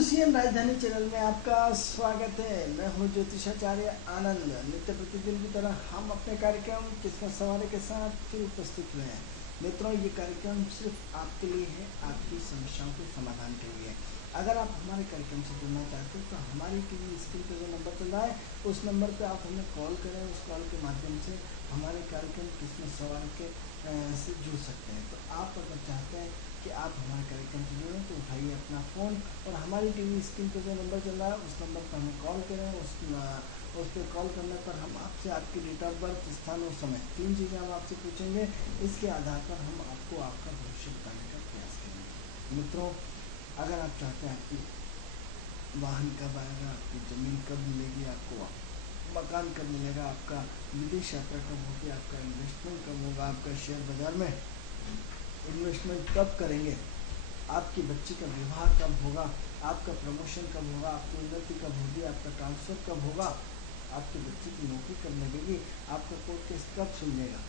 CM राजधानी channel में आपका स्वागत है। मैं हूं ज्योतिषाचार्य आनंद। नित्य प्रतिदिन की तरह हम अपने कार्यक्रम किस्मत सवारी के साथ फिर उपस्थित हुए हैं। मित्रों, ये कार्यक्रम सिर्फ आपके लिए है, आपकी समस्याओं के समाधान के लिए। अगर आप हमारे कार्यक्रम से जुड़ना चाहते हैं तो हमारी टीवी स्क्रीन पर जो नंबर चल रहा है उस नंबर पर आप हमें कॉल करें। उस कॉल के माध्यम से हमारे कार्यक्रम किस्मत सवारी के से जुड़ सकते हैं। तो आप अगर चाहते हैं कि आप हमारे कार्यक्रम से जुड़ें तो उठाइए अपना फ़ोन और हमारी टीवी स्क्रीन पर जो नंबर चल रहा है उस नंबर पर हमें कॉल करें। उस पर कॉल करने पर हम आपसे आपकी डेट ऑफ बर्थ, स्थान और समय, 3 चीज़ें हम आपसे पूछेंगे। इसके आधार पर हम आपको आपका भविष्य बताने का प्रयास करेंगे। मित्रों, अगर आप चाहते हैं आपकी वाहन कब आएगा, आपकी ज़मीन कब मिलेगी, आपको मकान कब मिलेगा, आपका विदेश यात्रा कब होगी, आपका इन्वेस्टमेंट कब होगा, आपका शेयर बाजार में इन्वेस्टमेंट कब करेंगे, आपकी बच्ची का विवाह कब होगा, आपका प्रमोशन कब होगा, आपकी उन्नति कब होगी, आपका ट्रांसफ़र कब होगा, आपकी बच्ची की नौकरी कब लगेगी, आपका कोर्ट केस कब सुलझेगा,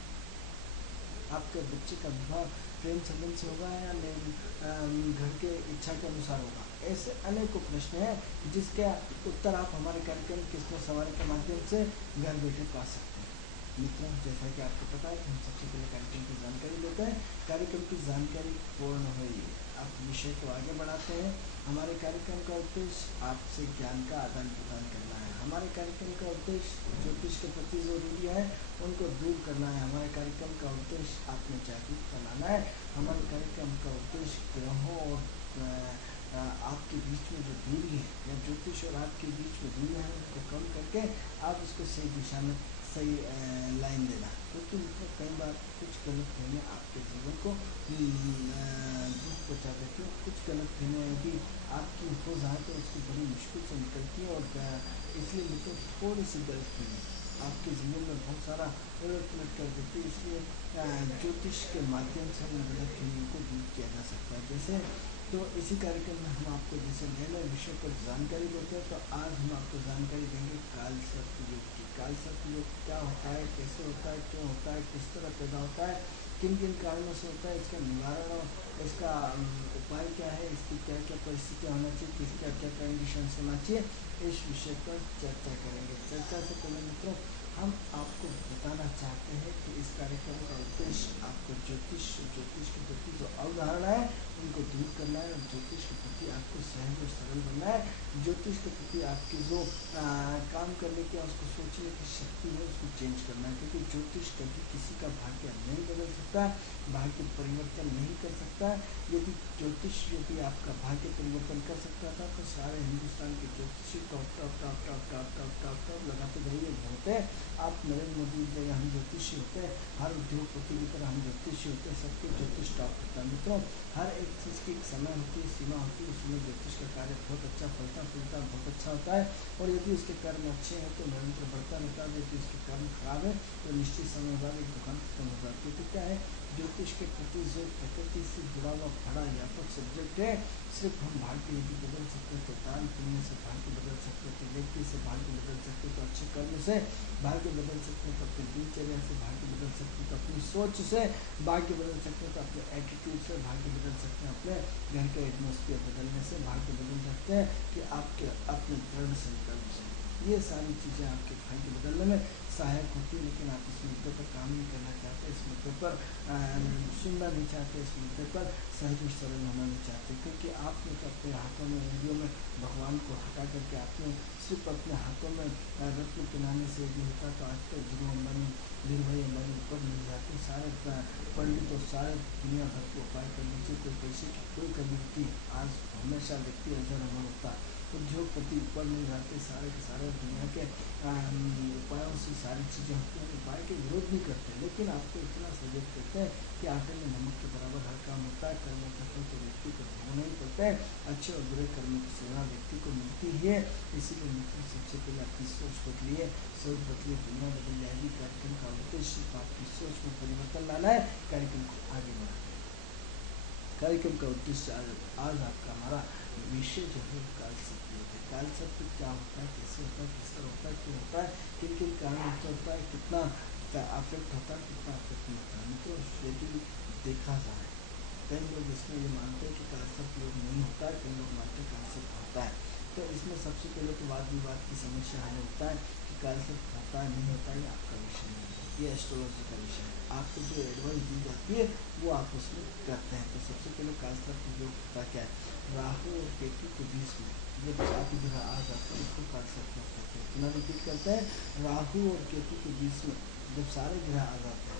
आपके बच्चे का विवाह प्रेम संबंध से होगा या घर के इच्छा के अनुसार होगा। ऐसे अनेकों प्रश्न हैं जिसके उत्तर आप हमारे कार्यक्रम किस्मत सवारी के माध्यम से घर बैठे पा सकते हैं। मित्रों, जैसा कि आपको पता है हम सबसे पहले कार्यक्रम की जानकारी लेते हैं। कार्यक्रम की जानकारी पूर्ण हुई, आप विषय को आगे बढ़ाते हैं। हमारे कार्यक्रम का उद्देश्य आपसे ज्ञान का आदान प्रदान करना है। हमारे कार्यक्रम का उद्देश्य ज्योतिष के प्रति जो रूढ़ियाँ हैं उनको दूर करना है। हमारे कार्यक्रम का उद्देश्य आप में जागरूक बनाना है। हमारे कार्यक्रम का उद्देश्य ग्रहों और आपके बीच में जो दूरी है या ज्योतिष और आपके बीच में दूरियाँ हैं उनको कम करके आप उसको सही दिशा में सही लाइन देना। क्योंकि मतलब कई बार कुछ गलत फहमियाँ आपके जीवन को दुख पहुँचा देती हैं। कुछ गलत फहमियाँ यदि आपकी हो जाए तो उसकी बड़ी मुश्किल से निकलती है और इसलिए मतलब थोड़ी सी गलत फहमी आपके जीवन में बहुत सारा उलट पुलट कर देती है। इसलिए ज्योतिष के माध्यम से उन गलत फहमियों को दूर किया जा सकता है। जैसे तो इसी कार्यक्रम में हम आपको जैसे नए नए विषय पर जानकारी देते हैं, तो आज हम आपको जानकारी देंगे काल सर्प योग की। काल सर्प योग क्या होता है, कैसे होता है, क्यों होता है, किस तरह पैदा होता है, किन किन कारणों से होता है, इसका निवारण और इसका उपाय क्या है, इसकी क्या क्या परिस्थितियाँ होना चाहिए, किस क्या क्या कंडीशन होना चाहिए, इस विषय पर चर्चा करेंगे। चर्चा से पहले मित्रों हम आपको बताना चाहते हैं कि इस कार्यक्रम का उद्देश्य आपको ज्योतिष के प्रति जो अवधारणा है उनको दूर करना है और ज्योतिष के प्रति आपको सहज और सरल बनना है। ज्योतिष के प्रति आपकी जो काम करने की उसको सोचने की शक्ति है उसको चेंज करना है। क्योंकि ज्योतिष कभी किसी का भाग्य नहीं बदल सकता, भाग्य परिवर्तन नहीं कर सकता। यदि आपका भाग्य परिवर्तन कर सकता था तो सारे हिंदुस्तान के ज्योतिषी top top top top top top top top लगाते जाइए होते। आप नरेंद्र मोदी की जगह हम ज्योतिषी होते हैं, हर उद्योगपति की तरह हम ज्योतिषी होते हैं, सबके ज्योतिष टॉप होता है। मित्रों, हर एक चीज़ की एक समय होती है, सीमा होती है, उसमें ज्योतिष का कार्य बहुत अच्छा फलता बहुत अच्छा होता है। और यदि उसके कर्म अच्छे हैं तो निरंतर बढ़ता रहता है, यदि उसके कर्म खराब है तो निश्चित समय बाद एक दुकान खत्म हो जाती है। तो क्या है, ज्योतिष के प्रति जो प्रकृति से जुड़ा हुआ बड़ा व्यापक सब्जेक्ट है। सिर्फ हम भाग्य यदि बदल सकते हैं तो दान पुण्य से भाग्य बदल सकते हैं, तो व्यक्ति से भाग्य बदल सकते हैं, तो अच्छे कर्म से भाग्य बदल सकते हैं, तो अपनी दिनचर्या से भाग्य बदल सकते हैं, तो अपनी सोच से भाग्य बदल सकते हैं, तो अपने एटीट्यूड से भाग्य बदल सकते हैं, अपने घर के एटमोसफियर बदलने से भाग्य बदल सकते हैं, कि आपके अपने दृढ़ संकल्प से ये सारी चीज़ें आपके भाग्य बदलने में सहायक होती है। लेकिन आप इस मुद्दे पर काम नहीं करना चाहते, इस मुद्दे पर सुनना नहीं चाहते, इस मुद्दे पर सहज और सरल होना नहीं चाहते। क्योंकि आपने तो अपने हाथों में उंगलियों में भगवान को हटा करके आपने सिर्फ अपने हाथों में रत्न पहनाने से यदि होता तो आज तक ध्रुव अंबानी, धीरूभाई अंबानी ऊपर मिल जाते। सारे पंडित और सारे दुनिया भर को उपाय कर लीजिए, कोई पैसे की कोई कमी होती, आज हमेशा व्यक्ति अजर अमर होता। उद्योगपति ऊपर नहीं जाते, सारे के सारे दुनिया के उपायों से सारी चीज़ें होती हैं, उपाय के विरोध नहीं करते, लेकिन आपको इतना सजग करते हैं कि आटे में नमक के बराबर हर काम होता है। कर्मों का फल तो व्यक्ति को भोगना ही पड़ता है, अच्छे और बुरे कर्मों की सेवा व्यक्ति को मिलती है। इसीलिए मित्रों, सबसे पहले अपनी सोच बदलिए, सोच बदलिए दुनिया बदल जाएगी। कार्यक्रम का उद्देश्य आपकी सोच में परिवर्तन लाना है, कार्यक्रम को आगे बढ़ाना है। कार्यक्रम का उद्देश्य आज आपका हमारा विषय जो है काल सर्प योग है। काल सर्प क्या होता है, कैसे होता है, किस तरह होता है, क्यों होता है, किन किन कारणों से होता है, कितना अफेक्ट होता है, कितना अफेक्ट नहीं होता है। मित्रों, यदि देखा जाए कई लोग इसमें ये मानते हैं कि काल सर्प योग नहीं होता है, कई लोग मानते हैं काल सर्प होता है। तो इसमें सबसे पहले तो वाद विवाद की समस्या हल होता है कि काल सर्प होता है नहीं होता, ये आपका विषय नहीं है, ये एस्ट्रोलॉजी का विषय है। आपको जो एडवाइस दी जाती है वो आप उसमें करते हैं। तो सबसे पहले काल सर्प योग होता क्या है, राहु और केतु के बीच में जब सात ग्रह आ जाते हैं उसको काल सर्प योग कहते हैं। पुनः रिपीट करते हैं, राहु और केतु के बीच में जब सारे ग्रह आ जाते हैं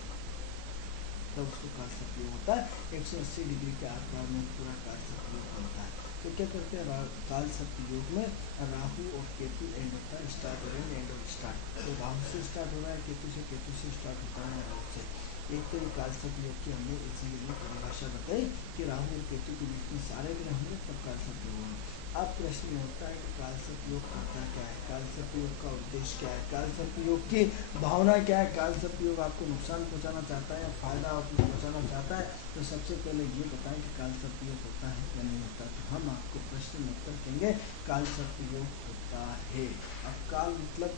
तब उसको काल सर्प योग होता है। 180 डिग्री के आकार में पूरा काल सर्प योग बनता है। तो क्या करते हैं, काल सर्प योग में राहु और केतु एंड होता है, स्टार्ट और एंड और स्टार्ट। तो राहु से स्टार्ट हो रहा है, केतु से स्टार्ट होता है राहु से। एक तो ये काल सर्प योग की हमने इसीलिए परिभाषा बताई कि राहु और केतु के बीच में सारे ग्रह होंगे तब काल सर्प योग होगा। अब प्रश्न ये होता है कि काल सर्प योग करता क्या है, काल सर्प योग का उद्देश्य क्या है, काल सर्प योग की भावना क्या है, काल सर्प योग आपको नुकसान पहुंचाना चाहता है या फायदा आपको पहुंचाना चाहता है। तो सबसे पहले ये बताएं कि काल सर्प योग होता है या नहीं होता। तो हम आपको प्रश्न में उत्तर देंगे काल सर्प योग होता है। अब काल मतलब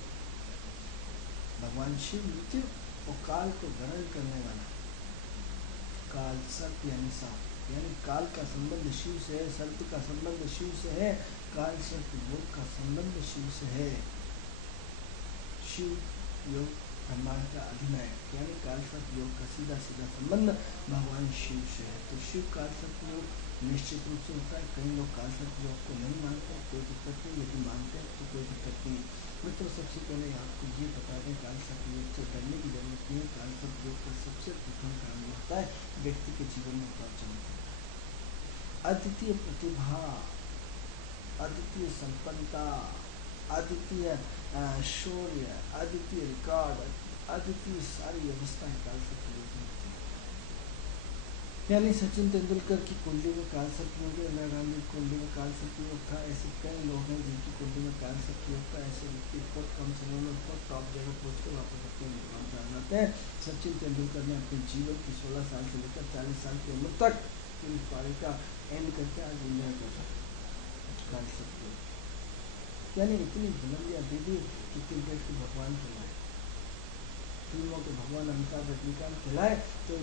भगवान शिव मृत्यु और काल को ग्रहण करने वाला काल सर्प यानी सांप, यानी काल का संबंध शिव से है, सर्प का संबंध शिव से है, काल सर्प योग का संबंध शिव से है। शिव योग ब्रह्मांड का अधिनायक यानी काल सर्प योग का सीधा सीधा संबंध भगवान शिव से है। तो शिव काल सर्प योग निश्चित रूप से होता है। कई लोग काल सर्प योग को नहीं मानते, कोई दिक्कत नहीं, यदि मानते हैं तो कोई दिक्कत नहीं। मित्रों सबसे पहले आपको ये बता दें काल सर्प योग से डरने की जरूरत नहीं है। काल सर्प योग का सबसे प्रथम कारण होता है व्यक्ति के जीवन में उतार चढ़ाव, अद्वितीय प्रतिभा, अद्वितीय संपन्नता, अद्वितीय शौर्य, अद्वितीय रिकॉर्ड, अद्वितीय सारी व्यवस्थाएं काल सर्प योग में होती है। यानी सचिन तेंदुलकर की कुंडली में काल सर्प योग है, इंदिरा गांधी की कुंडली में काल सर्प योग था। ऐसे कई लोग हैं जिनकी कुंडली में काल सर्प योग था। ऐसे व्यक्ति बहुत कम समय में बहुत टॉप जगह पहुँच कर वापस अपने मुकाम पर आ जाते हैं। सचिन तेंदुलकर ने अपने जीवन की 16 साल से लेकर 40 साल की उम्र तक पूरी पारी का एंड करके आज इंजॉय कर सकते काल सर्प योग। यानी इतनी बुलंदियाँ दे दी कि क्रिकेट के भगवान खिलाए, फिल्मों के भगवान अमिताभ बच्चन खिलाए, तो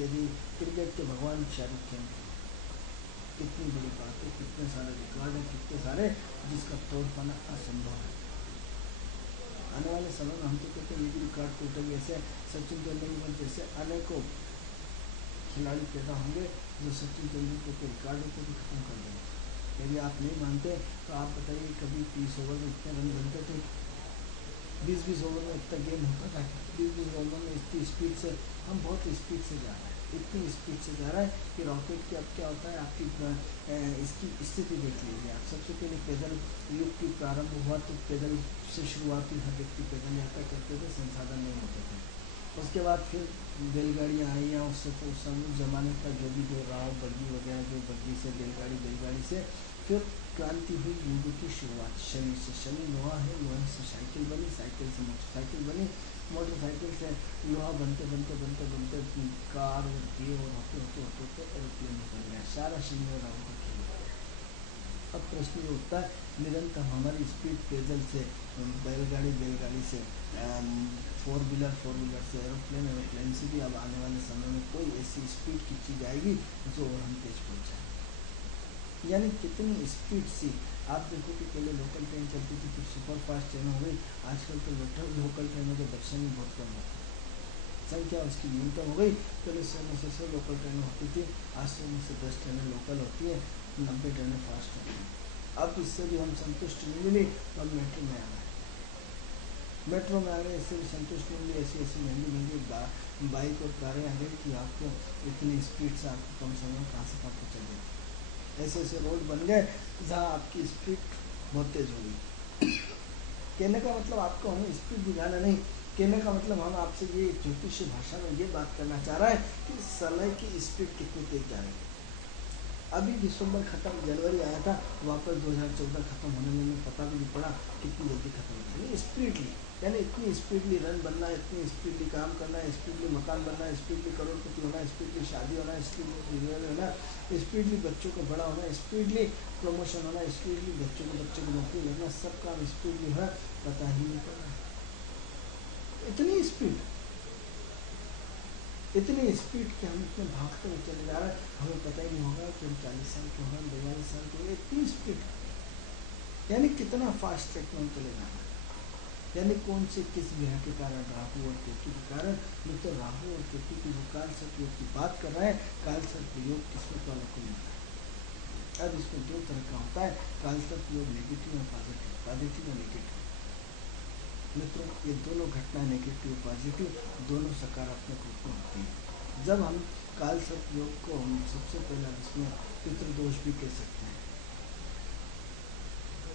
यदि क्रिकेट के भगवान शाहरुख खान, कितनी बड़ी बात है, कितने सारे रिकॉर्ड है, कितने सारे जिसका तोड़ पाना असंभव है। आने वाले समय में हम तो कहते हैं ये भी रिकॉर्ड टूटेंगे। ऐसे सचिन तेंदुलकर जैसे अनेकों खिलाड़ी पैदा होंगे जो सचिन तेंदुलकर के रिकॉर्डों को भी खत्म कर देंगे। यदि आप नहीं मानते तो आप बताइए कभी 30 ओवर में इतने रन बनते थे, 20-20 ओवर में इतना गेम होता था, 20-20 ओवर में इतनी स्पीड से, हम बहुत स्पीड से जा रहे हैं, इतनी स्पीड से जा रहा है कि रॉकेट की अब क्या होता है, आपकी इसकी स्थिति देख लीजिए आप। सबसे पहले पैदल युग की प्रारंभ हुआ तो पैदल से शुरुआत हुई, हर व्यक्ति पैदल यात्रा करते थे, संसाधन नहीं होते थे। उसके बाद फिर बैलगाड़ियाँ आई या उससे तो उस ज़माने का जो भी दौर रहा हो, बग्गी वगैरह, जो बग्गी से बैलगाड़ी से फिर क्रांति हुई, युग की शुरुआत शनि से। शनि लोहा है, लोहे से साइकिल बनी, साइकिल से मोटरसाइकिल बनी, मोटरसाइकिल से लोहा बनते बनते बनते बनते कार और ये और होते एरोप्लेन निकल गया। सारा शनि और राहु का खेल। अब प्रश्न ये उठता है, निरंतर हमारी स्पीड पैदल से, बैलगाड़ी से, 4 व्हीलर से, एरोप्लेन से भी अब आने वाले समय में कोई ऐसी स्पीड की चीज़ आएगी जो और हम तेज पहुँचाए। यानी कितनी स्पीड से आप देखो कि पहले लोकल ट्रेन चलती थी, फिर सुपर फास्ट ट्रेन हो गई, आजकल तो लोकल ट्रेनों के दर्शन भी बहुत कम होते हैं, संख्या उसकी न्यूनतम हो गई। पहले 100 से 100 लोकल ट्रेनें होती थी, आज 100 से 10 ट्रेनें लोकल होती है, 90 ट्रेनें फास्ट होती हैं। अब इससे भी हम संतुष्ट नहीं मिली तो हम मेट्रो में आ गए, इससे भी संतुष्ट नहीं मिली, ऐसी महंगी बाइक और कारें आ गई कि आपको इतनी स्पीड से आपको कम समय में कहाँ से कहाँ पहुँचा देगी। ऐसे रोड बन गए जहाँ आपकी स्पीड बहुत तेज हो गई। कहने का मतलब आपको हमें स्पीड दिखाना नहीं, कहने का मतलब हम आपसे ये ज्योतिषीय भाषा में ये बात करना चाह रहा है कि समय की स्पीड कितनी तेज जा रही है। अभी दिसंबर खत्म, जनवरी आया था, वापस 2014 खत्म होने में पता भी नहीं पड़ा कितनी जल्दी खत्म हो गई। स्पीडली, यानी इतनी स्पीडली रन बनना, इतनी स्पीडली काम करना, स्पीडली मकान बनना, स्पीडली करोड़पति होना, स्पीडली शादी होना, स्पीडली होना, स्पीडली बच्चों का बड़ा होना, स्पीडली प्रमोशन होना, स्पीडली बच्चों को नौकरी लगना, सब काम स्पीडली है, पता ही नहीं पड़ा। इतनी स्पीड इतनी स्पीड के हम इसमें भागते हुए चले जा रहे हैं, हमें पता ही नहीं होगा कि हम 40 साल के होंगे, 42 साल के होंगे। इतनी स्पीड, यानी कितना फास्ट ट्रैक में हम चले जा रहे हैं। यानी कौन से किस ग्रह के कारण, राहु और केतु के कारण। मित्र, राहु और केतु की जो काल सर्प योग की बात कर रहे हैं, काल सर्प योग किस्मत वालों को मिलता है। अब इसमें दो तरह का होता है, काल सर्प योग नेगेटिव और पॉजिटिव, पॉजिटिव और नेगेटिव। मित्रों, ये दोनों घटना नेगेटिव पॉजिटिव दोनों सकारात्मक रूप में होती है। जब हम काल सर्प योग को हम सबसे पहले इसमें पितृदोष भी कह सकते हैं।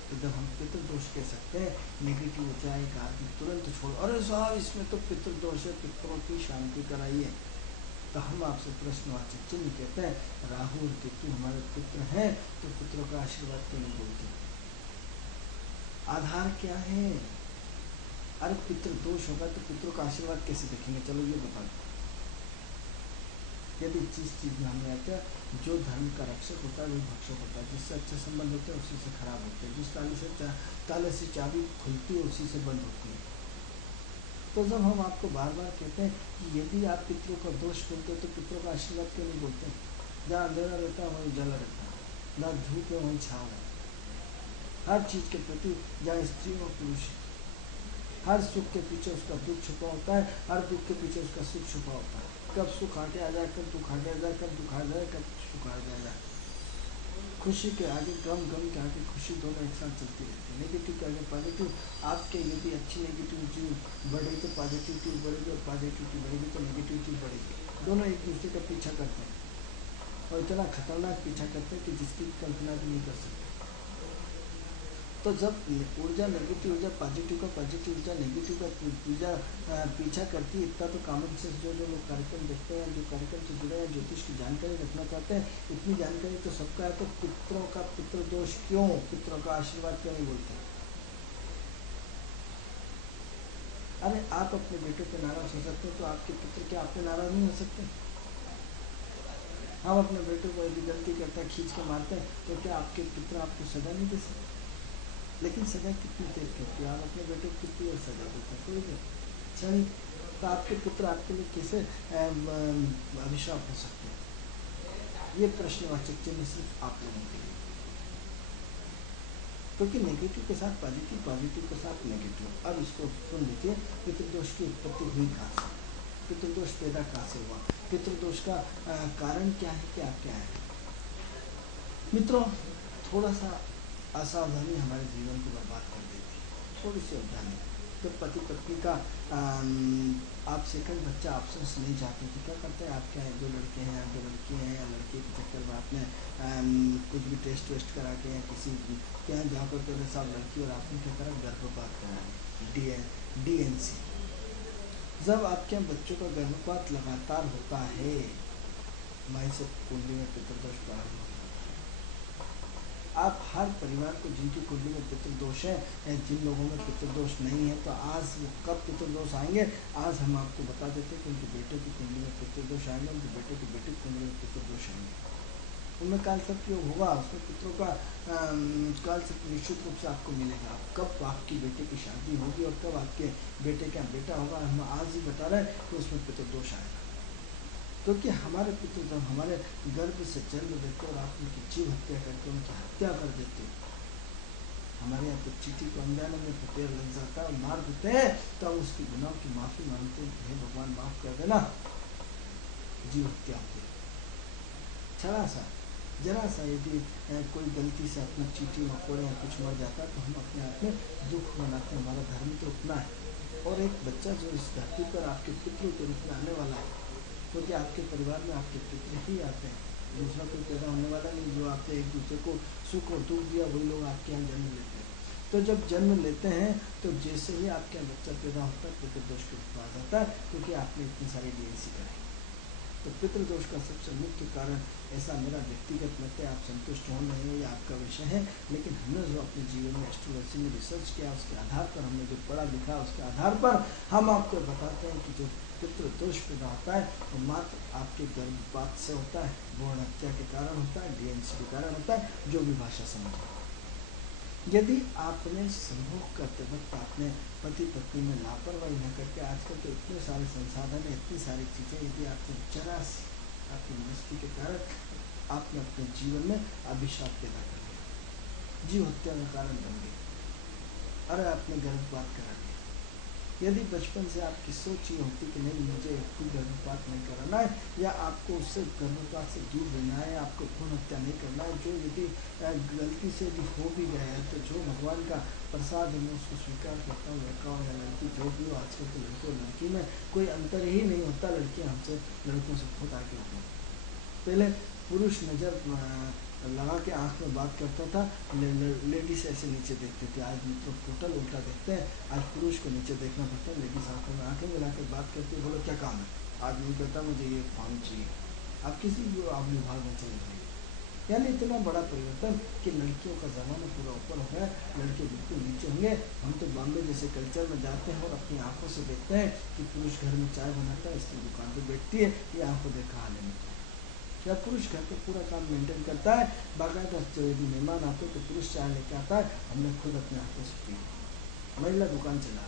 तो जब हम पितृदोष कह सकते हैं, नेगेटिव ऊर्जा एक आदमी तुरंत छोड़, अरे साहब इसमें तो पितृदोष है, पितरों की शांति कराइए। तो हम आपसे प्रश्नवाचक चिन्ह कहते हैं, राहु और केतु हमारे पुत्र हैं, तो पुत्रों का आशीर्वाद क्यों नहीं बोलते? आधार क्या है? अरे पितृदोष होगा तो पितरों का आशीर्वाद कैसे देखेंगे? चलो ये बता दो। यदि जिस चीज में हमें आता है, जो धर्म का रक्षक होता है वही भक्षक होता है। जिससे अच्छे संबंध होते हैं उसी से खराब होते हैं। जिस ताले से चाबी खुलती है उसी से बंद होती है। तो जब हम आपको बार बार कहते हैं कि यदि आप पितरों का दोष बोलते हो तो पितरों का आशीर्वाद क्यों नहीं बोलते? जहाँ अंधेरा रहता है वहीं जला रहता है, जहाँ धूप है वहीं छाव है। हर चीज के प्रति, जहाँ स्त्री और पुरुष, हर सुख के पीछे उसका दुख छुपा होता है, हर दुख के पीछे उसका सुख छुपा होता है। कब सुख आके आ जाए, कब दुख आ जाए, कब दुख आ जाए, कब सुख आ जाएगा। खुशी के आगे गम, गम के आगे खुशी, दोनों एक साथ चलती रहती है। नेगेटिव के आगे पॉजिटिव। आपके यदि अच्छी नेगेटिविटी बढ़ेगी तो पॉजिटिविटी बढ़ेगी, और पॉजिटिविटी बढ़ेगी तो नेगेटिविटी बढ़ेगी। दोनों एक दूसरे का पीछा करते हैं, और इतना खतरनाक पीछा करते हैं कि जिसकी कल्पना भी नहीं कर सकते। तो जब ऊर्जा नेगेटिव ऊर्जा पॉजिटिव का, पॉजिटिव ऊर्जा नेगेटिव का ऊर्जा पीछा करती है, इतना तो कॉमन सेंस जो लोग कार्यक्रम देखते हैं, जो कार्यक्रम से जुड़े हैं, ज्योतिष की जानकारी रखना चाहते हैं, इतनी जानकारी तो सबका है। तो पितरों का पितृदोष क्यों, पितरों का आशीर्वाद क्यों नहीं बोलते? अरे आप अपने बेटे पे नाराज हो सकते हैं, तो आपके पितर क्या आप पे नाराज नहीं हो सकते? हम अपने बेटे को यदि गलती करता है, खींच के मारते हैं, तो क्या आपके पितर आपको सजा नहीं दे सकते? लेकिन सजा कितनी देर की होती है? आप अपने बेटे को कितनी देर सजा देते हैं? कोई देर सही। तो आपके पुत्र आपके लिए कैसे अभिशाप हो सकते हैं? ये प्रश्नवाचक चिन्ह सिर्फ आप लोगों के लिए, क्योंकि नेगेटिव के साथ पॉजिटिव, पॉजिटिव के साथ नेगेटिव। अब इसको सुन लीजिए, पितृदोष की उत्पत्ति हुई कहाँ से, पितृदोष पैदा कहाँ से हुआ, पितृदोष का कारण क्या है, क्या है? मित्रों, थोड़ा सा असावधानी हमारे जीवन को बर्बाद कर देती है। थोड़ी सी अवधानी। तो पति पत्नी का आप सेकंड बच्चा ऑप्शंस नहीं चाहते तो क्या करते हैं? आप क्या है, दो लड़के हैं, दो लड़की हैं, या लड़के के चक्कर में आपने कुछ भी टेस्ट वेस्ट करा के, या किसी के यहाँ जा कर के साहब लड़की और आपने क्या करा, गर्भपात कराया, DNC। जब आपके यहाँ बच्चों का गर्भपात लगातार होता है, माई से कुंडली में पितृदोष प्रारंभ होता है। आप हर परिवार को जिनकी कुंडली में पितृदोष है, जिन लोगों में पितृदोष नहीं है, तो आज कब पितृदोष आएंगे, आज हम आपको बता देते हैं कि उनके बेटे की कुंडली में पितृदोष आएंगे, उनके बेटे की बेटी की कुंडली में पितृदोष आएंगे। उनमें काल सर्प योग होगा, उसमें पितरों का काल सर्प निश्चित रूप से आपको मिलेगा। कब आपकी बेटे की शादी होगी और कब आपके बेटे का बेटा होगा, हम आज ही बता रहे हैं कि उसमें पितृदोष आएगा। क्योंकि हमारे पितृ जब हमारे गर्भ से जन्म देते और आप उनकी जीव हत्या करके उनकी हत्या कर देते, हमारे यहाँ तो चीटी को अनजाने में पैर लग जाता है और मार देते हैं, तो हम उसकी गुनाह की माफी मांगते हैं, हे भगवान माफ कर देना। जीव हत्या होती है। जरा सा यदि कोई गलती से अपनी चीटी मकोड़े या कुछ मर जाता है, तो हम अपने आप में दुख मनाते हैं। हमारा धर्म तो उतना है। और एक बच्चा जो इस धरती पर आपके पितरों के रूप में आने वाला है, क्योंकि आपके परिवार में आपके पितृ ही आते हैं, दूसरा कोई पैदा होने वाला नहीं। जो आपने एक दूसरे को सुख और दुख दिया, वही लोग आपके यहाँ जन्म लेते हैं। तो जब जन्म लेते हैं, तो जैसे ही आपके यहाँ बच्चा पैदा होता है, पितृदोष के रूप में आ जाता है, क्योंकि आपने इतनी सारी DNC कराई। तो पितृदोष का सबसे मुख्य कारण, ऐसा मेरा व्यक्तिगत मत है, आप संतुष्ट हो नहीं हो, ये आपका विषय है, लेकिन हमने जो अपने जीवन में एस्ट्रोलॉजी में रिसर्च किया, उसके आधार पर हमने जो पढ़ा लिखा, उसके आधार पर हम आपको बताते हैं कि जो पितृदोष पैदा होता है वो मात्र आपके गर्भपात से होता है, भ्रूण हत्या के कारण होता है, DNC के कारण होता है, जो भी भाषा समझ। यदि आपने संभोग करते वक्त आपने पति पत्नी में लापरवाही न करके, आजकल तो इतने सारे संसाधन है, इतनी सारी चीज़ें, यदि आपने जरा सी आपकी मस्ती के कारण आपने अपने जीवन में अभिशाप पैदा कर लिया, जीव हत्या का कारण बन गई, अरे आपने गर्भपात करा लिया। यदि बचपन से आपकी सोच ये होती कि नहीं मुझे कोई गर्भपात नहीं कराना है, या आपको उससे गर्भपात से दूर रहना है, आपको भ्रूण हत्या नहीं करना है, जो यदि गलती से भी हो भी गया है तो जो भगवान का प्रसाद है मैं उसको स्वीकार करता हूँ, लड़का हो या लड़की जो भी हो। आजकल तो लड़के और लड़की में कोई अंतर ही नहीं होता, लड़कियाँ हमसे लड़कों से बहुत आगे होती हैं। पहले पुरुष नज़र लगा के आँख में बात करता था, लेडीज ऐसे नीचे देखते थे। आज मित्रों टोटल उल्टा देखते हैं, आज पुरुष को नीचे देखना पड़ता है, लेडीज आँखों में आँखें मिला के बात करती है, बोलो क्या काम है। आदमी कहता मुझे ये फॉर्म चाहिए, आप किसी भी आप विभाग में चले जाइए। यानी इतना बड़ा परिवर्तन कि लड़कियों का ज़माना पूरा ऊपर हो गया, लड़के बिल्कुल नीचे होंगे। हम तो बॉम्बे जैसे कल्चर में जाते हैं और अपनी आंखों से देखते हैं कि पुरुष घर में चाय बनाता है, इसकी दुकान पर बैठती है, ये आंखों देखा हाल में, या पुरुष घर पे पूरा काम मेंटेन करता है। बाकायदा यदि मेहमान आते तो पुरुष चाय लेके आता है, हमने खुद अपने हाथों से पी, महिला दुकान चला।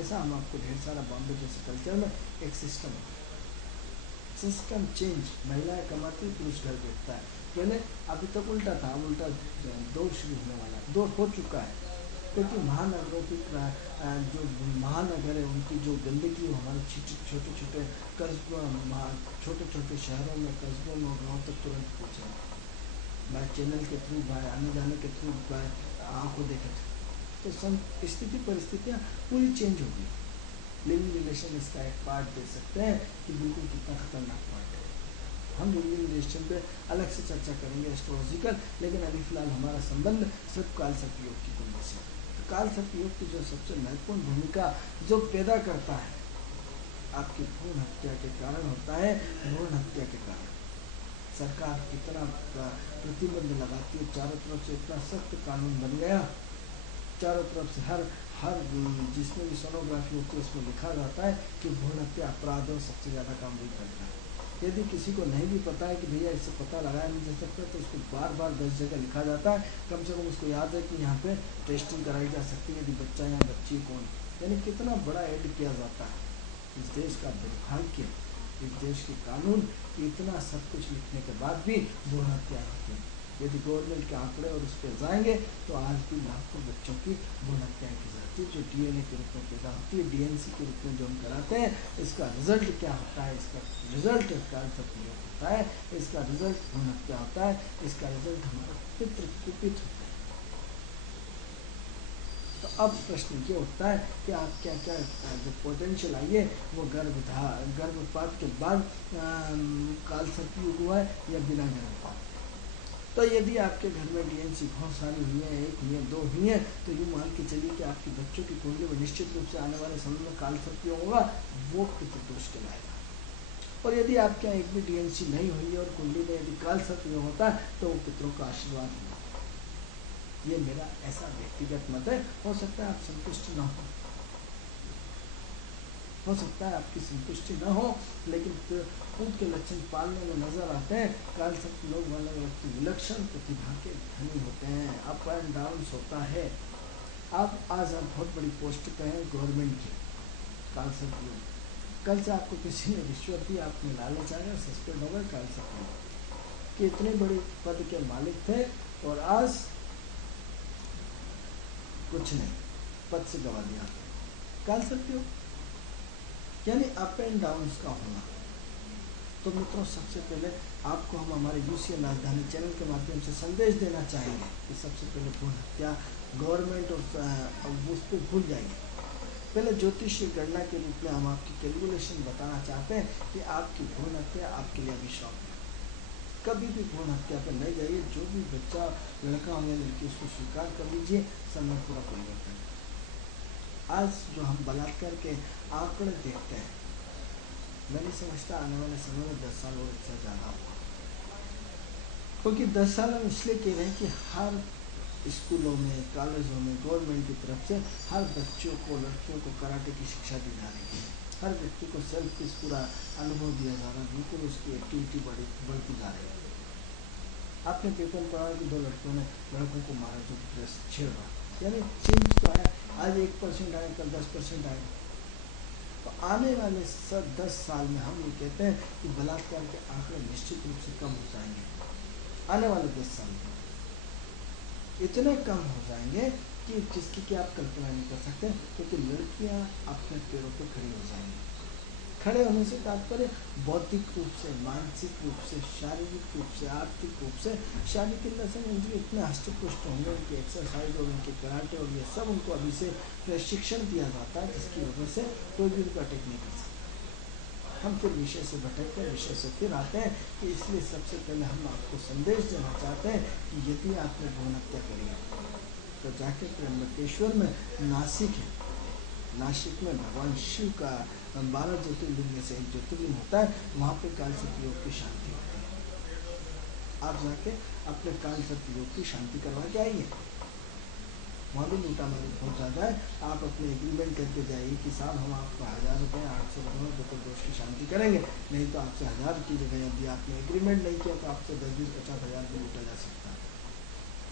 ऐसा हम आपको ढेर सारा बॉम्बे जैसे कल्चर में एक सिस्टम चेंज, महिलाएं कमाती, पुरुष घर बैठता है। पहले अभी तक उल्टा था, अब उल्टा दौड़ शुरू होने वाला है, दौड़ हो चुका है, क्योंकि महानगरों की जो महानगर है उनकी जो गंदगी हमारे छोटे छोटे कस्बों, छोटे छोटे शहरों में, कस्बों में, गाँव तक तुरंत पहुँचे, बाय चैनल के थ्रू, बाय आने जाने के थ्रू, बाय आँखों देखे, तो स्थिति परिस्थितियाँ पूरी चेंज हो गई। लिविंग रिलेशन इसका एक पार्ट दे सकते हैं कि बिल्कुल कितना खतरनाक पार्ट है। हम लिविंग रिलेशन पे अलग से चर्चा करेंगे एस्ट्रोलॉजिकल, लेकिन अभी फिलहाल हमारा संबंध सिर्फ काल सर्प योग की कुंडली से। तो काल सर्प योग की जो सबसे महत्वपूर्ण भूमिका जो पैदा करता है आपकी भ्रूण हत्या के कारण होता है। भ्रूण हत्या के कारण सरकार कितना प्रतिबंध लगाती है, चारों तरफ से इतना सख्त कानून बन गया, चारों तरफ से हर जिसमें भी सोनोग्राफी होती है उसमें लिखा जाता है कि भ्रूण हत्या अपराध और सबसे ज़्यादा काम वही करता है। यदि किसी को नहीं भी पता है कि भैया इससे पता लगाया नहीं जा सकता, तो उसको बार बार 10 जगह लिखा जाता है, कम से कम उसको याद है कि यहाँ पे टेस्टिंग कराई जा सकती है, यदि बच्चा या बच्ची कौन। यानी कितना बड़ा ऐड किया जाता है। इस देश का दुर्भाग्य, इस देश के कानून, इतना सब कुछ लिखने के बाद भी भ्रूण हत्या होती है। यदि गवर्नमेंट के आंकड़े और उस पर जाएंगे तो आज भी लाखों बच्चों की भ्रूण हत्याएँ की जाती है, जो डीएनए के रूप में पैदा होती है, डीएनसी के रूप में जो हम कराते हैं। इसका रिजल्ट क्या होता है? इसका रिजल्ट काल सर्प योग होता है, इसका रिजल्ट भ्रूण हत्या होता है, इसका रिजल्ट हमारा पितृ कुपित होता है। तो अब प्रश्न ये उठता है कि आप क्या क्या जो पोटेंशियल आई है वो गर्भपात के बाद काल सर्प योग हुआ है या बिना गर्भपात। तो यदि आपके घर में डीएनसी बहुत सारी हुई है, एक हुई है, दो हुई है, तो यूँ मान के चलिए कि आपके बच्चों की कुंडली में निश्चित रूप से आने वाले समय में काल सर्प योग होगा, वो पितृदोष कहलाएगा। और यदि आपके यहाँ एक भी डीएनसी नहीं हुई और कुंडली में यदि काल सर्प योग होता है तो वो पितरों का आशीर्वाद होगा। ये मेरा ऐसा व्यक्तिगत मत है। हो सकता है आप संतुष्ट ना हो सकता है आपकी संतुष्टि न हो, लेकिन खुद के लक्षण पालने में नजर आते हैं। काल सर्प योग वाले व्यक्ति विलक्षण प्रतिभा के धनी होते हैं, अप एंड डाउन होता है। आप आज आप बहुत बड़ी पोस्ट पे हैं गवर्नमेंट की, काल सर्प योग, कल से आपको किसी ने रिश्वत दी, आपने लालच आया, सस्पेंड हो गए, काल सर्प योग कि इतने बड़े पद के मालिक थे और आज कुछ नहीं, पद से गवा दिया, काल सर्प योग यानी अप एंड डाउन का होना। तो मित्रों, सबसे पहले आपको हम हमारे यूसीएन राजधानी चैनल के माध्यम से संदेश देना चाहेंगे कि सबसे पहले भ्रूण हत्या गवर्नमेंट और उस पर भूल जाएंगे। पहले ज्योतिषीय गणना के रूप में हम आपकी कैलकुलेशन बताना चाहते हैं कि आपकी भ्रूण हत्या आपके लिए अभिशाप है। कभी भी भ्रूण हत्या पर नहीं जाइए। जो भी बच्चा लड़का हो या लड़की उसको स्वीकार कर लीजिए, समय पूरा परिवर्तन। आज जो हम बलात्कार के आंकड़े देखते हैं, मैं नहीं समझता आने वाले समय में 10 साल और इससे ज़्यादा होगा, क्योंकि 10 साल हम इसलिए कह रहे हैं कि हर स्कूलों में, कॉलेजों में गवर्नमेंट की तरफ से हर बच्चों को, लड़कियों को कराटे की शिक्षा दी जा रही है। हर व्यक्ति को सेल्फ पीस पूरा अनुभव दिया जा रहा है, बिल्कुल उसकी एक्टिविटी बढ़ती जा रही है। आपने पेपर में पढ़ा कि 2 लड़कों ने लड़कों को मारा जो ड्रेस छेड़ा, यानी चेंज तो आया। आज 1% आया, कल 10% आया। तो आने वाले 10 साल में हम ये कहते हैं कि बलात्कार के आंकड़े निश्चित रूप से कम हो जाएंगे। आने वाले 10 साल में इतने कम हो जाएंगे कि जिसकी कि आप कल्पना नहीं कर सकते, क्योंकि लड़कियां अपने पैरों पर खड़ी हो जाएंगी। खड़े होने से तात्पर्य बौद्धिक रूप से, मानसिक रूप से, शारीरिक रूप से, आर्थिक रूप से, शारीरिक अंदर से उनके इतने हष्टपुष्ट होंगे, उनकी एक्सरसाइज और उनके कराटे और ये सब उनको अभी से प्रशिक्षण दिया जाता है, जिसकी वजह से कोई भी उनको अटैक नहीं कर सकता। हम फिर विषय से भटक कर विषय से फिर आते हैं कि इसलिए सबसे पहले हम आपको संदेश देना चाहते हैं कि यदि आपने भ्रूण हत्या करी है तो जाके त्र्यंबकेश्वर में नासिक है, नासिक में भगवान शिव का 12 ज्योतिर्लिंग में से एक ज्योतिर्लिंग होता है, वहाँ पे काल सतयोग की शांति होती है। आप जाके अपने काल सतयोग की शांति करवा के आइए। वहाँ भी लूटा मारी बहुत ज़्यादा है। आप अपने एग्रीमेंट करके जाइए कि साहब हम आपको 1000 रुपये 800 रुपये दोष की शांति करेंगे, नहीं तो आपसे 1000 की जगह यदि आपने एग्रीमेंट नहीं किया तो आपसे 10-20-50 हज़ार भी लूटा जा सकता है।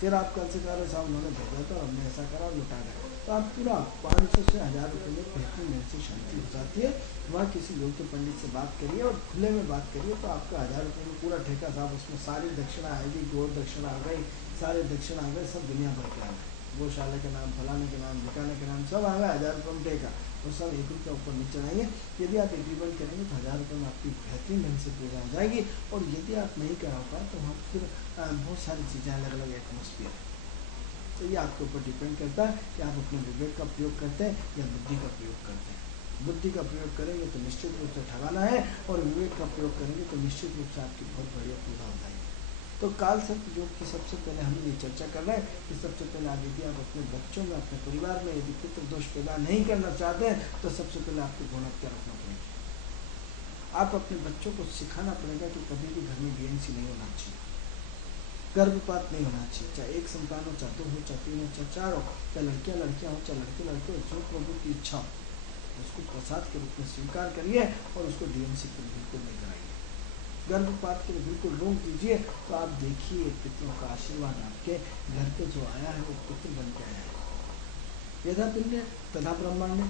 फिर आप कल से कह रहे साहब उन्होंने भेजा था, हमने ऐसा करा, लुटा गया, तो आप पूरा 500 से 1000 रुपये में बेहतरीन ढंग से शांति हो जाती है। वहाँ किसी योग्य पंडित से बात करिए और खुले में बात करिए, तो आपका 1000 रुपये में पूरा ठेका साहब, उसमें सारी दक्षिणा आएगी, गौर दक्षिणा आ गई, सारे दक्षिणा आ गए, सब दुनिया भर के आ गए, गौशाला के नाम, फलाने के नाम, ठिकाने के नाम, सब आ गए। 1000 रुपये में ठेका, वो सब 1 रुपये ऊपर नीचे चढ़ाएंगे। यदि आप एग्रीमेंट करेंगे तो 1000 रुपये में आपकी बेहतरीन ढंग से पूजा हो जाएगी। और यदि आप नहीं करा पाए तो वहाँ फिर बहुत सारी चीज़ें, अलग अलग एटमोसफियर है। तो ये आपके ऊपर डिपेंड करता है कि आप अपने विवेक का प्रयोग करते हैं या बुद्धि का प्रयोग करते हैं। बुद्धि का प्रयोग करेंगे तो निश्चित रूप से ठगाना है, और विवेक का प्रयोग करेंगे तो निश्चित रूप से आपकी बहुत बढ़िया पूजा हो जाएगी। तो काल सर्प योग की सबसे पहले हम ये चर्चा कर रहे हैं कि सबसे पहले आप यदि आप अपने बच्चों में, अपने परिवार में यदि पितृ दोष पैदा नहीं करना चाहते हैं तो सबसे पहले आपको भ्रूण हत्या रखना पड़ेगा। आप अपने बच्चों को सिखाना पड़ेगा कि कभी भी घर में बीएनसी नहीं होना चाहिए, गर्भपात नहीं होना चाहिए, चाहे 1 संतान हो, चाहे 2 हो, चाहे 3 हो, चाहे 4 हो, चाहे लड़कियां हो, चाहे लड़के हो, जो प्रभु की इच्छा हो उसको प्रसाद के रूप में स्वीकार करिए और उसको डीएनसी के बिल्कुल नहीं कराइए। गर्भपात के लिए बिल्कुल रोक दीजिए। तो आप देखिए पितरों का आशीर्वाद आपके घर पे जो आया है वो पुत्र बन के आया है। यथा पुण्य तथा ब्रह्मांड।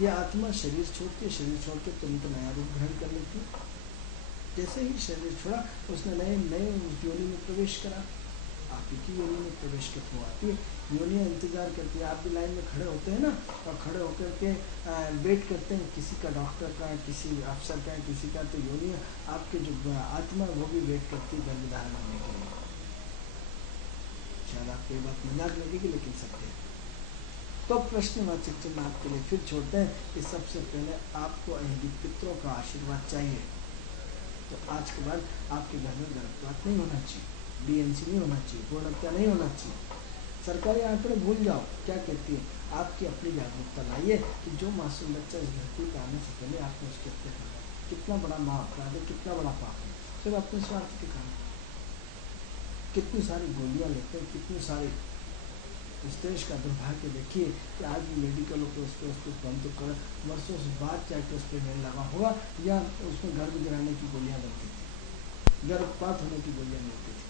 ये आत्मा शरीर छोड़ती है, शरीर छोड़ के तुरंत नया रूप ग्रहण कर लेती है। जैसे ही शरीर छोड़ा उसने नए योनि में प्रवेश करा, आप ही की योनि में प्रवेश करके आती है। योनियाँ इंतजार करती है, आप भी लाइन में खड़े होते हैं ना, और खड़े होकर के वेट करते हैं किसी का, डॉक्टर का, किसी अफसर का, किसी का, तो योनियाँ आपके जो आत्मा वो भी वेट करती है गर्भ धारण होने के लिए। शायद आपको ये बात मजाक लगेगी लेकिन सत्य है। तो प्रश्नवाचक चिन्ह आपके लिए फिर छोड़ते हैं कि सबसे पहले आपको यदि पितरों का आशीर्वाद चाहिए तो आज के बाद आपके घर में गर्भपात नहीं होना चाहिए, डीएनसी नहीं होना चाहिए, भ्रूण हत्या नहीं होना चाहिए। सरकारी आंकड़े भूल जाओ, क्या कहती है, आपकी अपनी जागरूकता लाइए कि जो मासूम बच्चा इस धरती पर आने से पहले आपने उसकी हत्या कर दी, कितना बड़ा महाअपराध है, कितना बड़ा पाप है। सिर्फ अपने स्वार्थ के कारण कितनी सारी गोलियां लेते हैं, कितनी सारी। इस देश का दुर्भाग्य देखिए कि आज भी मेडिकलों के उस बंद तो कर वर्षों से बाद चाहे उस पर नहीं लगा होगा, या उसमें गर्भ गिराने की गोलियां बनती थी, गर्भपात होने की गोलियां मिलती थी।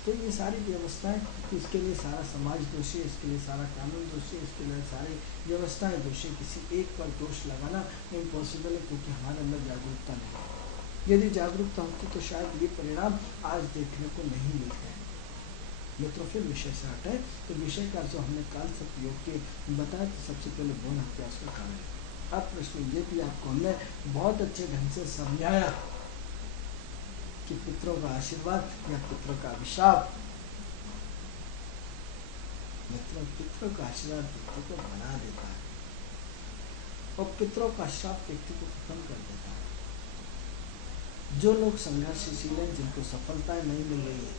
तो ये सारी व्यवस्थाएं, इसके लिए सारा समाज दोषी है, इसके लिए सारा कानून दोषी है, इसके लिए सारी व्यवस्थाएं दोषी। किसी एक पर दोष लगाना इम्पॉसिबल है, क्योंकि हमारे अंदर जागरूकता नहीं है। यदि जागरूकता होती तो शायद ये परिणाम आज देखने को नहीं मिलते हैं। मित्रों फिर विषय से हटे तो विषय का जो हमने काल सर्प योग के बताया, तो सबसे पहले भ्रूण हत्या उसका कारण है। अब प्रश्न ये भी आपको हमने बहुत अच्छे ढंग से समझाया कि पितरों का आशीर्वाद या पितरों का अभिशाप। मित्रों, पितरों का आशीर्वाद व्यक्ति को बना देता है और पितरों का श्राप व्यक्ति को खत्म कर देता है। जो लोग संघर्षशील हैं, जिनको सफलताएं नहीं मिल रही है,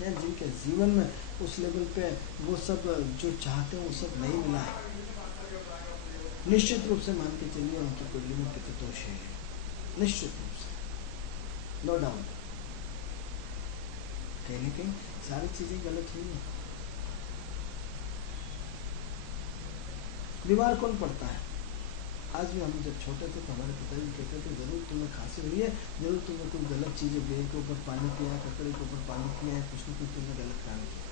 या जिनके जीवन में उस लेवल पे वो सब जो चाहते हैं वो सब नहीं मिला है, निश्चित रूप से मान के चलिए उनकी कुंडली में पितृ दोष है, निश्चित रूप से, नो डाउट। कहीं ना कहीं सारी चीजें गलत हुई हैं। बीमार कौन पड़ता है? आज भी हम जब छोटे थे तो हमारे पिताजी कहते थे जरूर तुम्हें खांसी हुई है, जरूर तुमने कोई गलत चीज़ें बेर के ऊपर पानी पिया है, ककड़ी के ऊपर पानी पिया है, कुछ न कुछ तुमने गलत काम किया।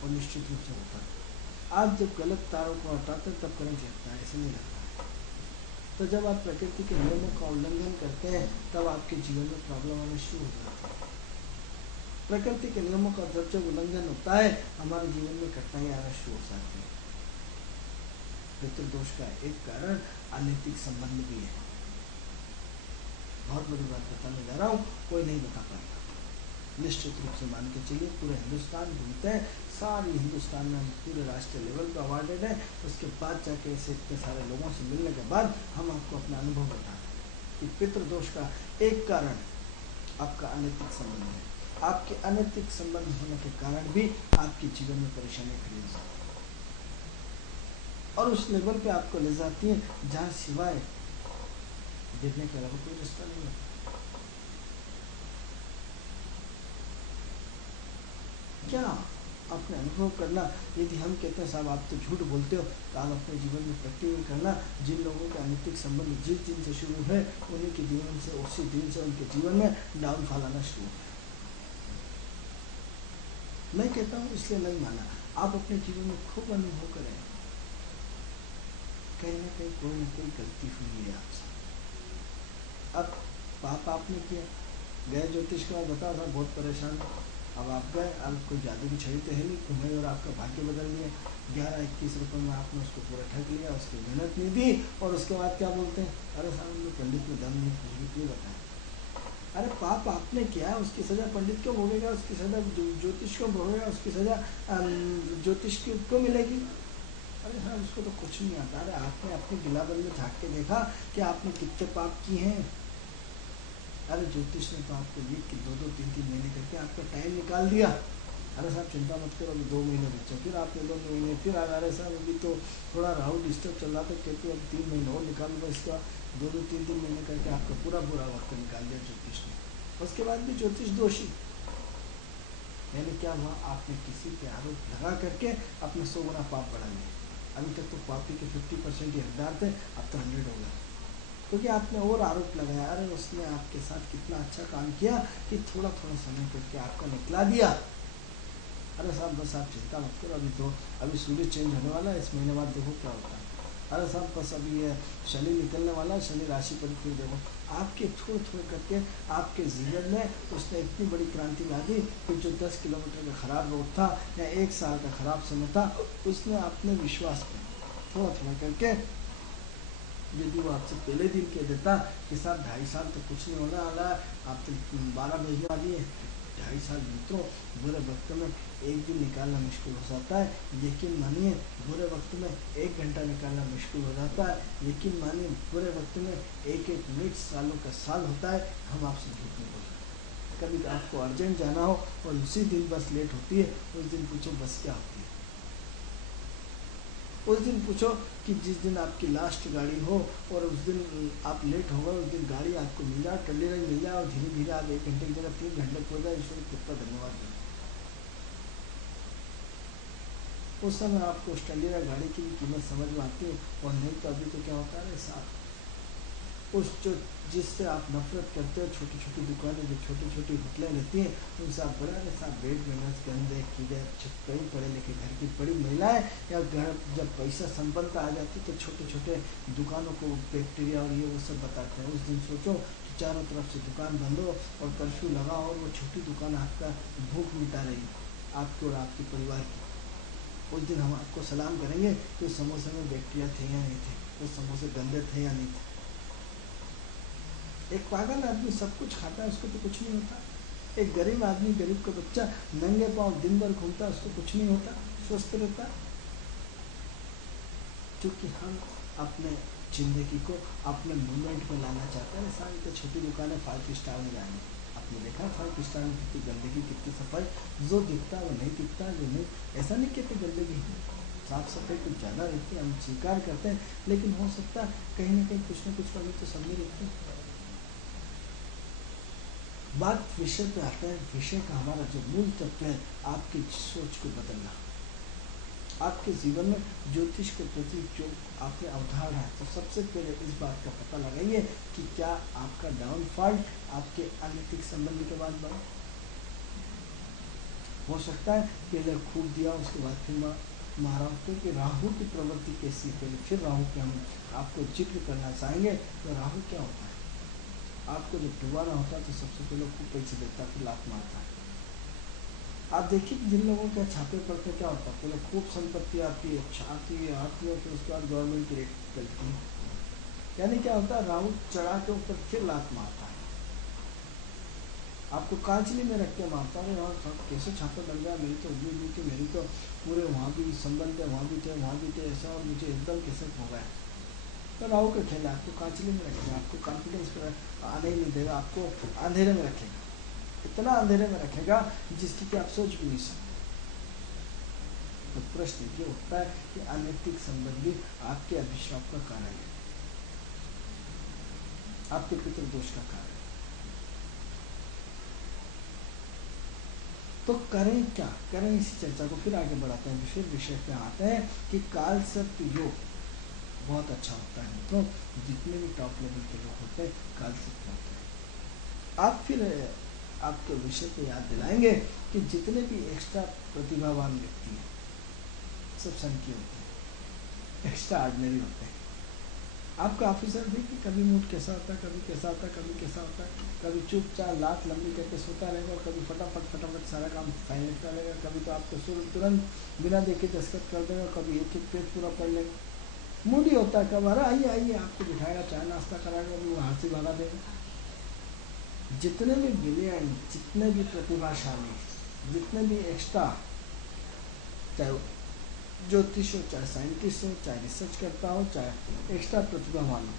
और निश्चित रूप से होता है। आप जब गलत तारों को हटाते हैं तब करंट लगता है, ऐसे नहीं लगता। तो जब आप प्रकृति के नियमों का उल्लंघन करते हैं तब आपके जीवन में प्रॉब्लम आना शुरू हो जाती है। प्रकृति के नियमों का जब उल्लंघन होता है हमारे जीवन में कठिनाई आना शुरू हो जाती है। पितृदोष का एक कारण अनैतिक संबंध भी है। बहुत बड़ी बात बताने जा रहा हूँ, कोई नहीं बता पाएगा। निश्चित रूप से मान के चलिए, पूरे हिंदुस्तान घूमते हैं, सारी हिंदुस्तान में हम पूरे राष्ट्रीय लेवल पर अवार्डेड है। उसके बाद जाके ऐसे इतने सारे लोगों से मिलने के बाद हम आपको अपना अनुभव बता रहे हैं कि पितृदोष का एक कारण आपका अनैतिक संबंध है। आपके अनैतिक संबंध होने के कारण भी आपके जीवन में परेशानी खड़ी हो जाती है और उस लेवल पे आपको ले जाती है जहाँ सिवाय गिरने के अलावा कोई रास्ता नहीं है। क्या अपने अनुभव करना, यदि हम कहते हैं साहब आप तो झूठ बोलते हो, तो आप अपने जीवन में प्रैक्टिकल करना। जिन लोगों के अनैतिक संबंध जिस दिन से शुरू है उन्हीं के जीवन से उसी दिन से उनके जीवन में डाउनफॉल आना शुरू है। मैं कहता हूँ इसलिए नहीं माना, आप अपने जीवन में खूब अनुभव करें, कहीं ना कहीं कोई ना कोई गलती हुई है आपसे। अब पाप आपने किया, गए ज्योतिष के बाद बताओ साहब बहुत परेशान, अब आप गए, अब कोई जादू की छड़ी तो है नहीं, तुम्हें और आपका भाग्य बदल लिया। 11-21 रुपये में आपने उसको पूरा ठग लिया, उसकी मेहनत नहीं दी और उसके बाद क्या बोलते हैं, अरे साहब हमने पंडित में दम नहीं, कुछ भी क्यों बताया। अरे पाप आपने किया है, उसकी सजा पंडित क्यों भोगेगा, उसकी सजा ज्योतिष क्यों भोगेगा, उसकी सजा ज्योतिष क्यों मिलेगी। अरे हाँ उसको तो कुछ नहीं आता। अरे आपने अपने गिलाबंद में झाँक के देखा कि आपने कितने पाप किए हैं। अरे ज्योतिष ने तो आपको लिख के 2-2, 3-3 महीने करके आपका टाइम निकाल दिया। अरे साहब चिंता मत करो, अभी 2 महीने बच्चा, फिर आपने 2 महीने, फिर अरे साहब अभी तो थोड़ा राहु डिस्टर्ब चल रहा था, कहते अब 3 महीने और निकालूंगा, इसका 2-2, 3-3 महीने करके आपका पूरा बुरा वक्त निकाल दिया ज्योतिष ने। उसके बाद भी ज्योतिष दोषी, यानी क्या हुआ, आपने किसी पे आरोप लगा करके अपने 100 गुना पाप बढ़ा लिया। अभी तक तो पापी के 50% ही हकदार थे, अब तो 100 हो गया, क्योंकि आपने और आरोप लगाया। अरे उसने आपके साथ कितना अच्छा काम किया कि थोड़ा थोड़ा समय करके आपको निकला दिया। अरे साहब बस आप चिंता मत करो, अभी सूर्य चेंज होने वाला है, इस महीने बाद देखो क्या होता है। अरे साहब बस अभी ये शनि निकलने वाला है, शनि राशि पर फिर देखो। आपके थोड़े थोड़े करके आपके जीवन में उसने इतनी बड़ी क्रांति ला दी कि जो 10 किलोमीटर का खराब रोड था या 1 साल का खराब समय था, उसने अपने विश्वास पर थोड़ा थोड़ा करके, यदि वो आपसे पहले दिन कह देता कि साहब 2.5 साल तो कुछ नहीं होने वाला है, आप तो 12 महीने वाली है, 2.5 साल मित्रों, बुरे वक्त में 1 दिन निकालना मुश्किल हो जाता है। यकीन मानिए बुरे वक्त में 1 घंटा निकालना मुश्किल हो जाता है। यकीन मानिए बुरे वक्त में 1-1 मिनट सालों का साल होता है। हम आपसे झूठ नहीं बोल सकते। कभी आपको अर्जेंट जाना हो और उसी दिन बस लेट होती है, उस दिन पूछो बस क्या होती है। उस दिन पूछो कि जिस दिन आपकी लास्ट गाड़ी हो और उस दिन आप लेट हो गए, उस दिन गाड़ी आपको मिल जाए, टल्ली रही मिल जाए और धीरे धीरे आप 1 घंटे की जगह 3 घंटे पहुँच जाए, ईश्वर कितना धन्यवाद दें। उस समय आपको उस टल्ली रही गाड़ी की भी कीमत समझ में आती है। और नहीं तो अभी तो क्या होता है साहब, उस जो जिससे आप नफरत करते हो, छोटी छोटी दुकानें जो छोटी छोटी होटलें रहती हैं, उनसे आप बड़े अरे साहब बेड मैनर्स गंदे कीड़े, कई पढ़े लिखे घर की बड़ी महिलाएं या घर जब पैसा संपन्नता आ जाती तो छोटे छोटे दुकानों को बैक्टीरिया और ये वो सब बताते हैं। उस दिन सोचो कि चारों तरफ से दुकान बंद हो और कर्फ्यू लगा और वो छोटी दुकान आपका भूख मिटा रही आपकी और आपके परिवार की। उस दिन हम आपको सलाम करेंगे कि उस समोसे में बैक्टीरिया थे या नहीं थे, उस समोसे गंदे थे या नहीं थे। एक पागल आदमी सब कुछ खाता है, उसको तो कुछ नहीं होता। एक गरीब आदमी, गरीब का बच्चा नंगे पाँव दिन भर घूमता है, उसको कुछ नहीं होता, स्वस्थ रहता। क्योंकि हम अपने जिंदगी को अपने मूवमेंट में लाना चाहते हैं। सारी तो छोटी दुकानें 5 स्टार में जाएंगे, आपने देखा 5 स्टार में कितनी गंदगी, कितनी सफाई, जो दिखता है वो नहीं दिखता, जो नहीं, ऐसा नहीं कहते गंदगी, साफ सफाई कुछ ज़्यादा रहती है, हम स्वीकार करते हैं, लेकिन हो सकता है कहीं ना कहीं कुछ न कुछ कमी तो सब में रहती है। बात विषय पे आता है। विषय का हमारा जो मूल तत्व है आपकी सोच को बदलना। आपके जीवन में ज्योतिष के प्रति जो आपने अवधारणा है, तो सबसे पहले इस बात का पता लगाइए कि क्या आपका डाउनफॉल आपके अनैतिक संबंध के बाद बना। हो सकता है पहले खूब दिया, उसके बाद फिर मारा। क्योंकि राहु की प्रवृत्ति कैसी है, पहले फिर राहु के हम आपको जिक्र करना चाहेंगे। तो राहु क्या होता है, आपको जब डुबाना होता है तो सबसे पहले खूब पैसे देता है, फिर लात मारता है। आप देखिए जिन लोगों के छापे पड़ते क्या होता है, पहले खूब संपत्ति आती है, आती है, फिर उसके बाद गवर्नमेंट की रेट चलती है। यानी क्या होता है, राहु चढ़ा के ऊपर फिर लात मारता है, आपको कांचली में रख के मारता है। वहाँ कैसे छापे बन गया, मेरी तो उम्मीद थी, मेरी तो पूरे वहाँ भी संबंध है, वहाँ भी थे ऐसा, और मुझे एकदम कैसे हो गया। तो राहु का खेल आपको कांचली में रखेगा, आपको कॉन्फिडेंस पर आने ही नहीं देगा, आपको अंधेरे में रखेगा, इतना अंधेरे में रखेगा जिसकी कि आप सोच भी नहीं सकते। तो प्रश्न ये उठता है कि अनैतिक संबंध भी आपके अभिशाप का कारण है, आपके पितृदोष का कारण है। तो करें क्या करें, इसी चर्चा को फिर आगे बढ़ाते हैं, फिर विषय पे आते हैं कि काल सर्प योग बहुत अच्छा होता है। तो जितने भी टॉप लेवल के लोग होते हैं काल सर्प होते हैं। आप फिर आपके विषय को याद दिलाएंगे कि जितने भी एक्स्ट्रा प्रतिभावान व्यक्ति हैं सब संकीय होते हैं, एक्स्ट्रा ऑर्डिनरी होते हैं। आपका ऑफिसर भी कि कभी मूड कैसा होता है, कभी कैसा होता है, कभी कैसा होता है, कभी चुपचाप लात लंबी करके सोता रहेगा, कभी फटाफट सारा काम फाइनल कर लेगा, कभी तो आपको तुरंत बिना देखे दस्तखत कर देगा, कभी एक एक पेज पूरा पढ़ लेगा। मूड ही होता है, कब आ रहा आइए आपको बिठाएगा, चाय नाश्ता कराएगा, वो वहाँ से भगा देगा। जितने भी ब्रिलियंट, जितने भी प्रतिभाशाली, जितने भी एक्स्ट्रा, चाहे ज्योतिष हो, चाहे साइंटिस्ट हो, चाहे रिसर्च करता हो, चाहे एक्स्ट्रा प्रतिभावान हो,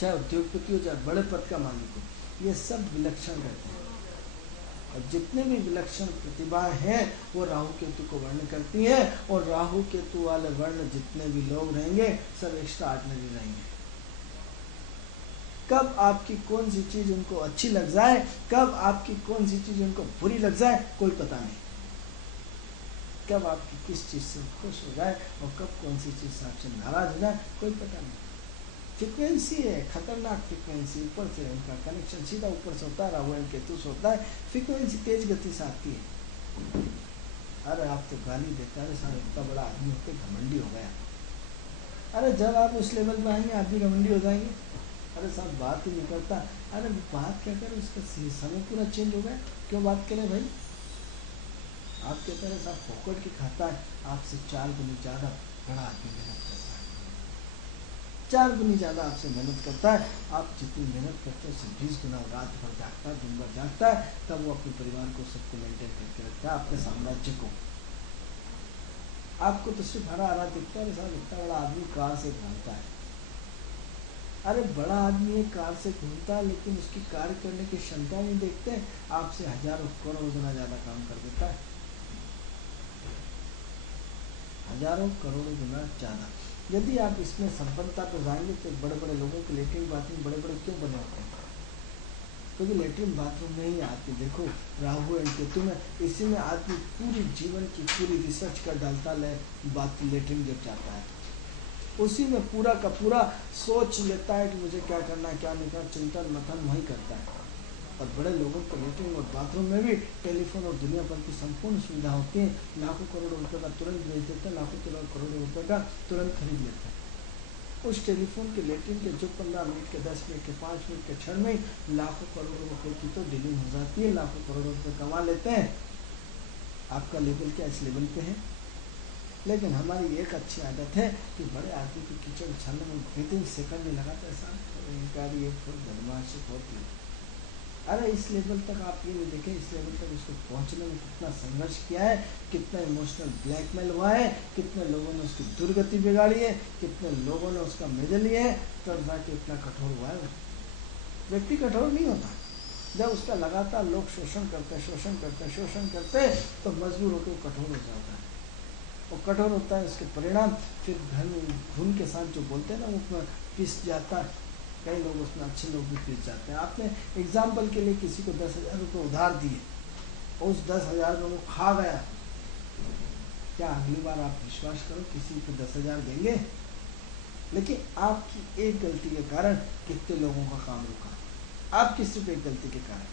चाहे उद्योगपति हो, चाहे बड़े पद का मालिक हो, ये सब विलक्षण रहते हैं। और जितने भी विलक्षण प्रतिभा हैं वो राहु केतु को वर्ण करती हैं, और राहु केतु वाले वर्ण जितने भी लोग रहेंगे सब एक्स्ट्रा ऑर्डिनरी रहेंगे। कब आपकी कौन सी चीज उनको अच्छी लग जाए, कब आपकी कौन सी चीज उनको बुरी लग जाए, कोई पता नहीं। कब आपकी किस चीज से खुश हो जाए और कब कौन सी चीज से आपसे नाराज हो जाए, कोई पता नहीं। फ्रिक्वेंसी है, खतरनाक फ्रिक्वेंसी, ऊपर से उनका कनेक्शन सीधा ऊपर से होता है, राहु एंड केतु से होता है, फ्रिक्वेंसी तेज गति से आती है। अरे आप तो गाली देता है, सारा इतना बड़ा आदमी होते घमंडी हो गया। अरे जब आप उस लेवल पर आएंगे आप भी घमंडी हो जाएंगे। अरे साहब बात ही नहीं करता, अरे बात क्या करे, उसका समय पूरा चेंज हो गया, क्यों बात करें भाई। आप कहते हैं साहब फोकट की खाता है, आपसे 4 गुनी ज़्यादा बड़ा आदमी मेहनत करता है, 4 गुनी ज़्यादा आपसे मेहनत करता है। आप जितनी मेहनत करते हैं उससे 20 गुना रात भर जागता है, दिन भर जागता है, तब वो अपने परिवार को सबको मेंटेन करके रखता है, अपने साम्राज्य को। आपको तो सिर्फ हरा दिखता है, साहब इतना बड़ा आदमी कार से घूमता है। अरे बड़ा आदमी है, कार से घूमता है, लेकिन उसकी कार्य करने की क्षमता नहीं देखते, आपसे हजारों करोड़ों गुना ज़्यादा काम कर देता है, हजारों करोड़ों गुना ज़्यादा। यदि आप इसमें संपन्नता पर जाएंगे तो बड़े बड़े लोगों के लेटरिन बाथरूम बड़े बड़े क्यों बने होते हैं, क्योंकि लेटरिन बाथरूम में ही आदमी, देखो राहु एंड केतु में, इसी में आदमी पूरी जीवन की पूरी रिसर्च कर डालता है, बात लेटरिन गिर जाता है, उसी में पूरा का पूरा सोच लेता है कि मुझे क्या करना है क्या नहीं करना, चिंतन मंथन वही करता है। और बड़े लोगों को लेटरिन और बाथरूम में भी टेलीफोन और दुनिया भर की संपूर्ण सुविधा होती है, लाखों करोड़ों रुपए का तुरंत भेज देते हैं, लाखों करोड़ों रुपए का तुरंत खरीद लेते हैं। उस टेलीफोन के लेटरिन के जो 15 मिनट के, 10 मिनट के, 5 मिनट के क्षण में लाखों करोड़ों रुपए की तो डीलिंग हो जाती है, लाखों करोड़ों रुपए कमा लेते हैं। आपका लेवल क्या इस लेवल पे है। लेकिन हमारी एक अच्छी आदत है कि बड़े आदमी की किचन छानने में विदिन सेकंड में लगाते हैं, साहब इनका ये बदमाशी होती है। अरे इस लेवल तक आप ये नहीं देखें, इस लेवल तक उसको पहुंचने में कितना संघर्ष किया है, कितना इमोशनल ब्लैकमेल हुआ है, कितने लोगों ने उसकी दुर्गति बिगाड़ी है, कितने लोगों ने उसका मजे लिए हैं, तब जाके इतना कठोर हुआ है। व्यक्ति कठोर नहीं होता, जब उसका लगातार लोग शोषण करते तो मजबूर होकर कठोर हो जाता है। और कठोर होता है, उसके परिणाम फिर घुन के साथ जो बोलते हैं ना वो पिस जाता है। कई लोग उसमें अच्छे लोग भी पिस जाते हैं। आपने एग्जाम्पल के लिए किसी को 10,000 रुपये उधार दिए और उस 10,000 में वो खा गया, क्या अगली बार आप विश्वास करो किसी को 10,000 देंगे? लेकिन आपकी एक गलती के कारण कितने लोगों का काम रुका, आपकी सिर्फ एक गलती के कारण।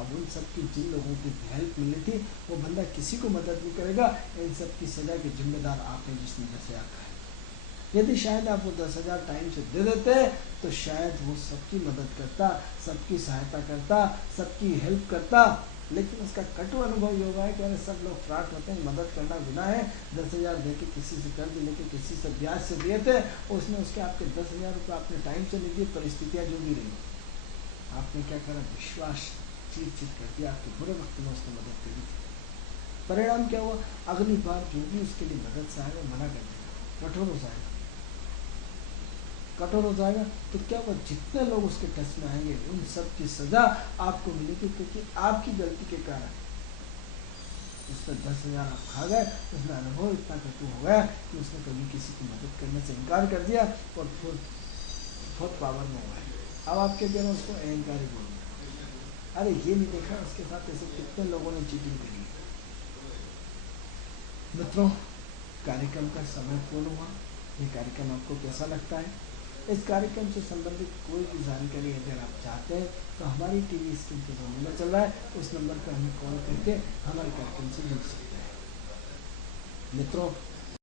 अब उन सब की जिन लोगों की हेल्प मिली थी वो बंदा किसी को मदद नहीं करेगा। इन सब की सजा के जिम्मेदार आप हैं जिसने 10,000 खाए। यदि शायद आप वो 10,000 टाइम से दे देते तो शायद वो सबकी मदद करता, सबकी सहायता करता, सबकी हेल्प करता। लेकिन उसका कटु अनुभव ये होगा है कि अरे सब लोग फ्रॉड होते हैं, मदद करना गुनाह है। 10,000 दे के किसी से कर्ज लेके किसी से ब्याज से दिए थे, उसने उसके आपके 10,000 रुपये अपने टाइम से नहीं दिए, परिस्थितियाँ जो भी रही। आपने क्या करा? विश्वास चीट कर दिया, आपके बुरे वक्त में उसने मदद करी थी। परिणाम क्या हुआ? अगली बार जो भी उसके लिए मदद से आएगा मना कर देगा, कठोर हो जाएगा। कठोर हो जाएगा तो क्या हुआ? जितने लोग उसके टच में आएंगे उन सब की सजा आपको मिलेगी, क्योंकि आपकी गलती के कारण उसने 10,000 आप खा गए। उसमें अनुभव इतना कटु हो गया कि उसने कभी किसी की मदद करने से इनकार कर दिया और फिर बहुत पावर में हुआ है। अब आपके कह रहे उसको अहंकारी बोल रहे, अरे ये नहीं देखा उसके साथ ऐसे कितने लोगों ने चीटिंग करी। मित्रों, कार्यक्रम का समय पूर्ण हुआ। ये कार्यक्रम आपको कैसा लगता है? इस कार्यक्रम से संबंधित कोई भी जानकारी अगर आप चाहते हैं तो हमारी टीवी स्क्रीन पर जो नंबर चल रहा है उस नंबर पर हमें कॉल करके हमारे कार्यक्रम से जुड़ सकते हैं। मित्रों,